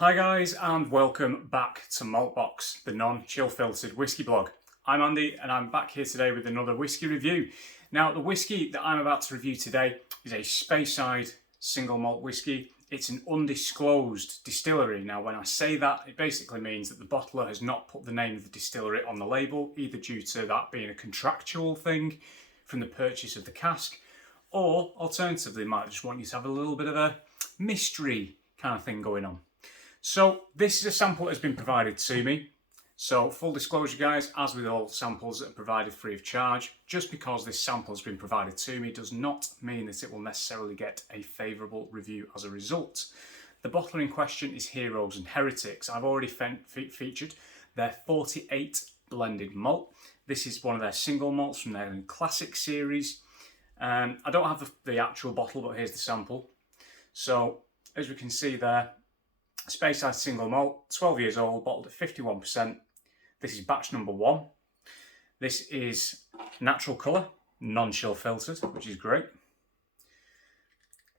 Hi guys, and welcome back to Maltbox, the non-chill filtered whiskey blog. I'm Andy and I'm back here today with another whiskey review. Now the whiskey that I'm about to review today is a Speyside single malt whiskey. It's an undisclosed distillery. Now when I say that, it basically means that the bottler has not put the name of the distillery on the label, either due to that being a contractual thing from the purchase of the cask, or alternatively might just want you to have a little bit of a mystery kind of thing going on. So this is a sample that has been provided to me. So full disclosure guys, as with all samples that are provided free of charge, just because this sample has been provided to me does not mean that it will necessarily get a favourable review as a result. The bottler in question is Heroes and Heretics. I've already featured their 48 blended malt. This is one of their single malts from their classic series. I don't have the actual bottle, but here's the sample. So as we can see there, Speyside single malt, 12 years old, bottled at 51%. This is batch number 1. This is natural colour, non-chill filtered, which is great.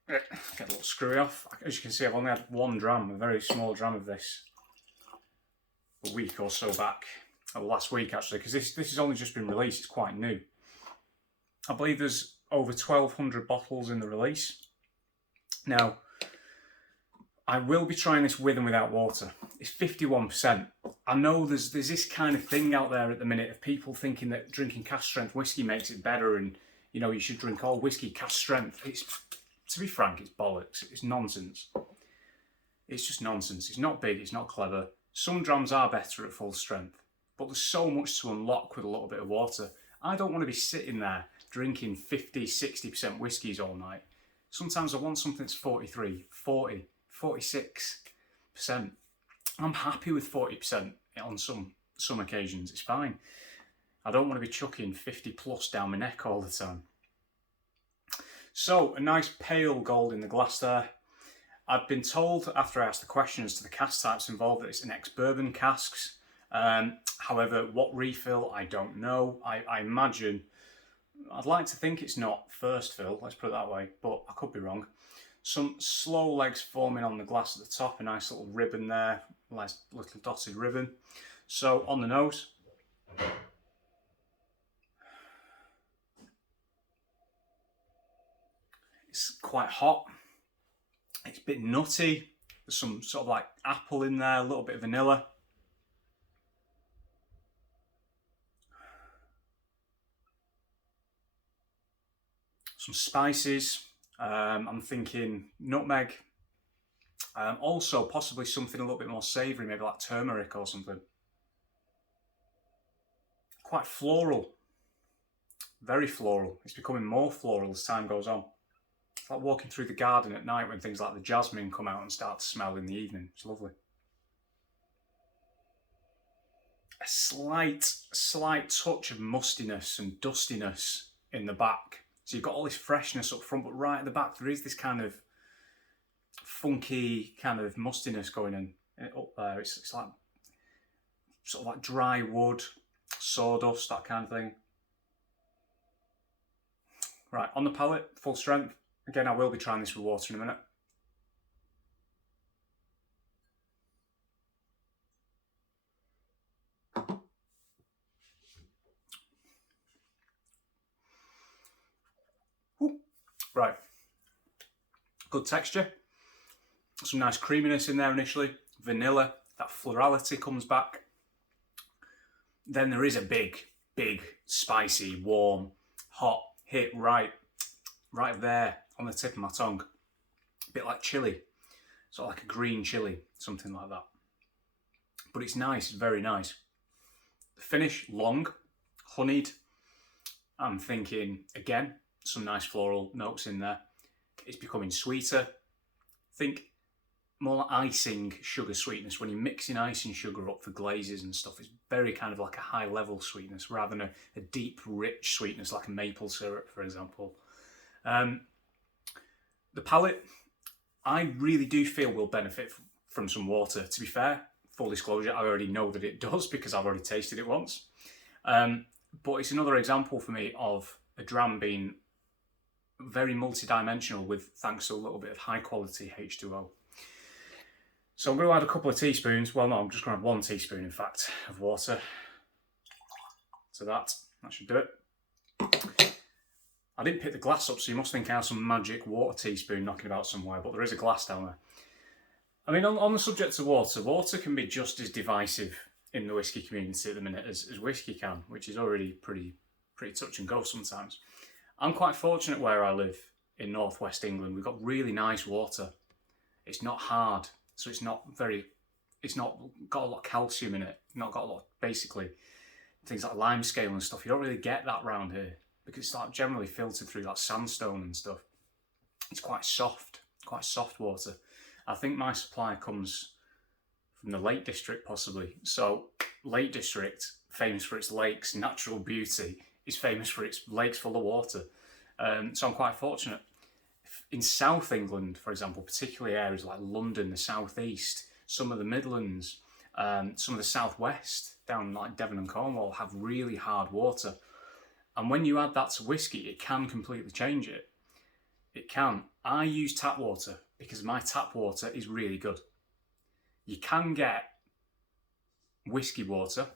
Get a little screwy off. As you can see, I've only had one dram, a very small dram of this, a week or so back, or last week actually, because this has only just been released, it's quite new. I believe there's over 1,200 bottles in the release. Now, I will be trying this with and without water. It's 51%. I know there's this kind of thing out there at the minute of people thinking that drinking cask strength whiskey makes it better and, you know, you should drink all whiskey cask strength. It's, to be frank, it's bollocks. It's nonsense. It's just nonsense. It's not big, it's not clever. Some drams are better at full strength, but there's so much to unlock with a little bit of water. I don't want to be sitting there drinking 50, 60% whiskies all night. Sometimes I want something that's 43, 40, 46%. I'm happy with 40% on some occasions, it's fine. I don't want to be chucking 50 plus down my neck all the time. So, a nice pale gold in the glass there. I've been told after I asked the question as to the cask types involved that it's an ex-bourbon casks. However, what refill, I don't know. I imagine, I'd like to think it's not first fill, let's put it that way, but I could be wrong. Some slow legs forming on the glass at the top, a nice little ribbon there, nice little dotted ribbon. So on the nose, it's quite hot, it's a bit nutty, there's some sort of like apple in there, a little bit of vanilla. Some spices. I'm thinking nutmeg, also possibly something a little bit more savoury, maybe like turmeric or something. Quite floral, very floral. It's becoming more floral as time goes on. It's like walking through the garden at night when things like the jasmine come out and start to smell in the evening. It's lovely. A slight touch of mustiness and dustiness in the back. So you've got all this freshness up front, but right at the back there is this kind of funky kind of mustiness going in up there. It's like sort of like dry wood, sawdust, that kind of thing. Right, on the palate, full strength. Again, I will be trying this with water in a minute. Right, good texture, some nice creaminess in there initially, vanilla, that florality comes back. Then there is a big, spicy, warm, hot hit right there on the tip of my tongue. A bit like chilli, sort of like a green chilli, something like that. But it's nice, very nice. The finish, long, honeyed. I'm thinking, again, some nice floral notes in there. It's becoming sweeter. Think more like icing sugar sweetness. When you're mixing icing sugar up for glazes and stuff, it's very kind of like a high level sweetness rather than a deep, rich sweetness like a maple syrup, for example. The palate, I really do feel will benefit from some water. To be fair, full disclosure, I already know that it does because I've already tasted it once. But it's another example for me of a dram being very multi-dimensional with thanks to a little bit of high quality H2O. So I'm going to add a couple of teaspoons, well no, I'm just going to add 1 teaspoon in fact, of water to that. That should do it. I didn't pick the glass up, so you must think I have some magic water teaspoon knocking about somewhere, but there is a glass down there. I mean, on the subject of water, water can be just as divisive in the whisky community at the minute as whisky can, which is already pretty touch and go sometimes. I'm quite fortunate where I live in northwest England. We've got really nice water. It's not hard, so it's not got a lot of calcium in it. Not got a lot, basically, things like limescale and stuff. You don't really get that round here because it's like generally filtered through like sandstone and stuff. It's quite soft water. I think my supply comes from the Lake District possibly. So Lake District, famous for its lakes, natural beauty, is famous for its lakes full of water. So I'm quite fortunate. In South England, for example, particularly areas like London, the South East, some of the Midlands, some of the Southwest, down like Devon and Cornwall, have really hard water. And when you add that to whiskey, it can completely change it. It can. I use tap water because my tap water is really good. You can get whiskey water.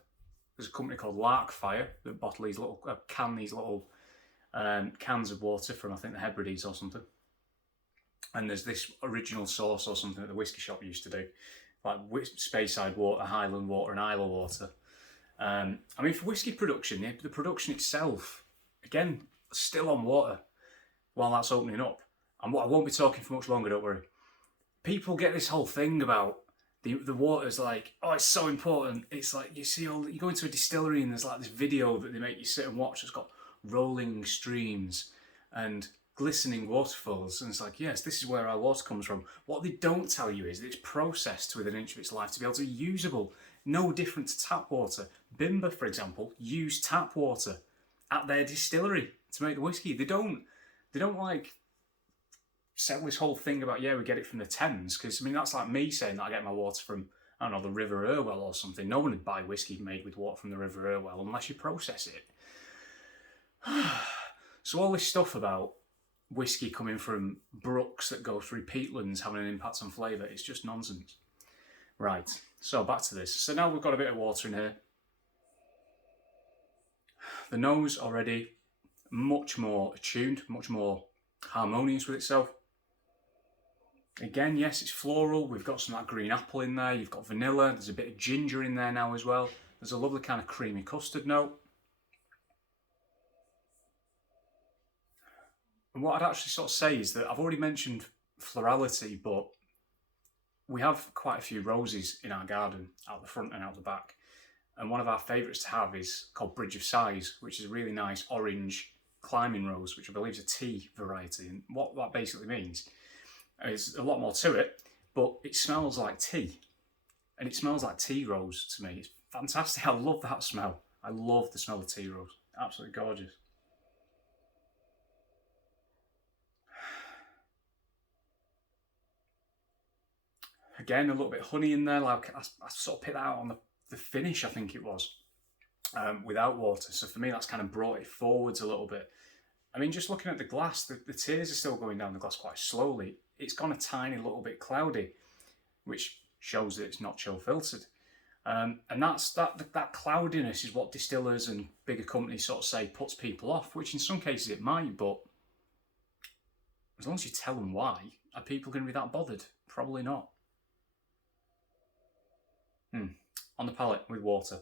There's a company called Larkfire that bottle these little, cans of water from, I think, the Hebrides or something. And there's this original source or something that the whisky shop used to do, like Speyside water, Highland water and Isla water. I mean, for whisky production, the production itself, again, still on water while that's opening up. And I won't be talking for much longer, don't worry. People get this whole thing about the water's like, oh, it's so important. It's like, you go into a distillery and there's like this video that they make you sit and watch. It's got rolling streams and glistening waterfalls. And it's like, yes, this is where our water comes from. What they don't tell you is that it's processed to within an inch of its life to be able to be usable. No different to tap water. Bimber, for example, use tap water at their distillery to make the whiskey. They don't like sell this whole thing about, yeah, we get it from the Thames, because I mean that's like me saying that I get my water from, I don't know, the River Irwell or something. No one would buy whiskey made with water from the River Irwell unless you process it. So all this stuff about whiskey coming from brooks that go through peatlands having an impact on flavour, it's just nonsense. Right, so back to this. So now we've got a bit of water in here. The nose already much more attuned, much more harmonious with itself. Again, yes, it's floral. We've got some of that green apple in there. You've got vanilla. There's a bit of ginger in there now as well. There's a lovely kind of creamy custard note. And what I'd actually sort of say is that I've already mentioned florality, but we have quite a few roses in our garden, out the front and out the back. And one of our favourites to have is called Bridge of Sighs, which is a really nice orange climbing rose, which I believe is a tea variety. And what that basically means is a lot more to it, but it smells like tea. And it smells like tea rose to me. It's fantastic. I love that smell. I love the smell of tea rose. Absolutely gorgeous. Again, a little bit of honey in there. Like I sort of picked that out on the finish, I think it was, without water. So for me, that's kind of brought it forwards a little bit. I mean, just looking at the glass, the tears are still going down the glass quite slowly. It's gone a tiny little bit cloudy, which shows that it's not chill filtered. And that cloudiness is what distillers and bigger companies sort of say puts people off, which in some cases it might, but as long as you tell them why, are people going to be that bothered? Probably not. On the palate with water.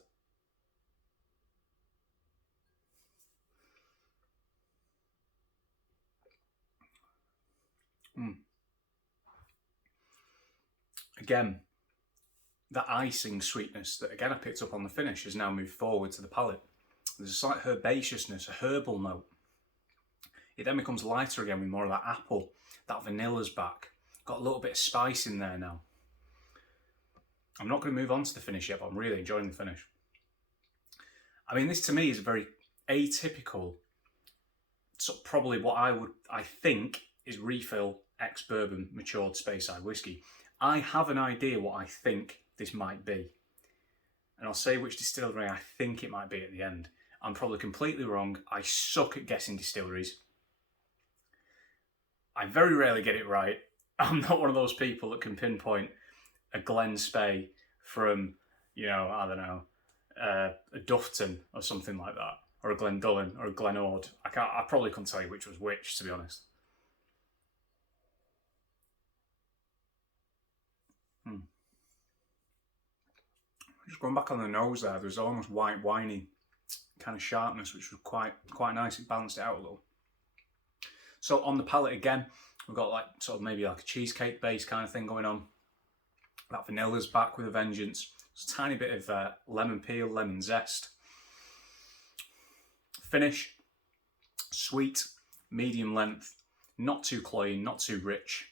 Again, that icing sweetness that again I picked up on the finish has now moved forward to the palate. There's a slight herbaceousness, a herbal note. It then becomes lighter again with more of that apple. That vanilla's back. Got a little bit of spice in there now. I'm not going to move on to the finish yet, but I'm really enjoying the finish. I mean, this to me is a very atypical, so probably what I think is refill ex-bourbon matured Speyside whiskey. I have an idea what I think this might be. And I'll say which distillery I think it might be at the end. I'm probably completely wrong. I suck at guessing distilleries. I very rarely get it right. I'm not one of those people that can pinpoint a Glen Spey from, you know, I don't know, a Dufton or something like that, or a Glendullen or a Glenord. I probably couldn't tell you which was which, to be honest. Just going back on the nose there, there's almost white winey kind of sharpness, which was quite nice. It balanced it out a little. So on the palate again, we've got like sort of maybe like a cheesecake base kind of thing going on. That vanilla's back with a vengeance. Just a tiny bit of lemon peel, lemon zest. Finish, sweet, medium length, not too cloying, not too rich.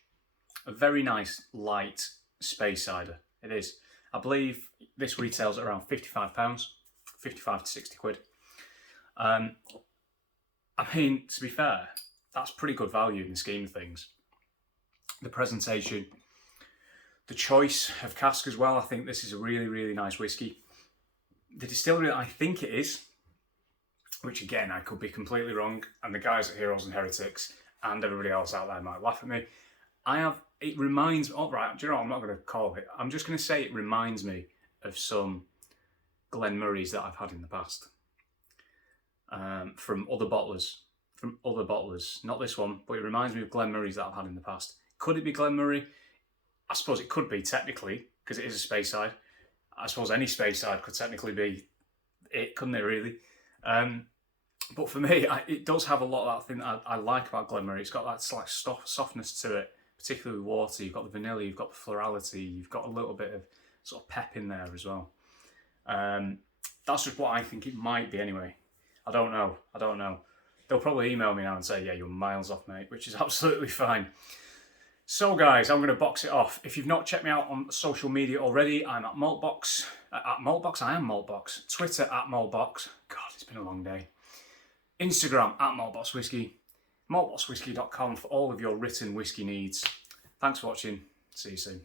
A very nice light space cider. It is. I believe this retails at around £55, 55 to 60 quid. I mean, to be fair, that's pretty good value in the scheme of things. The presentation, the choice of cask as well. I think this is a really, really nice whiskey. The distillery, I think it is, which again, I could be completely wrong, and the guys at Heroes and Heretics and everybody else out there might laugh at me. It reminds, oh right, do you know what, I'm not going to call it. I'm just going to say it reminds me of some Glenmurrays that I've had in the past. From other bottlers. Not this one, but it reminds me of Glenmurrays that I've had in the past. Could it be Glenmurray? I suppose it could be technically, because it is a Speyside. I suppose any Speyside could technically be it, couldn't it really? But for me, it does have a lot of that thing that I like about Glenmurray. It's got that slight softness to it, particularly with water. You've got the vanilla, you've got the florality, you've got a little bit of sort of pep in there as well. That's just what I think it might be anyway. I don't know. They'll probably email me now and say, yeah, you're miles off, mate, which is absolutely fine. So guys, I'm going to box it off. If you've not checked me out on social media already, I'm at Maltbox. At Maltbox, I am Maltbox. Twitter at Maltbox. God, it's been a long day. Instagram at Maltbox Whisky. Maltboxwhisky.com for all of your written whiskey needs. Thanks for watching. See you soon.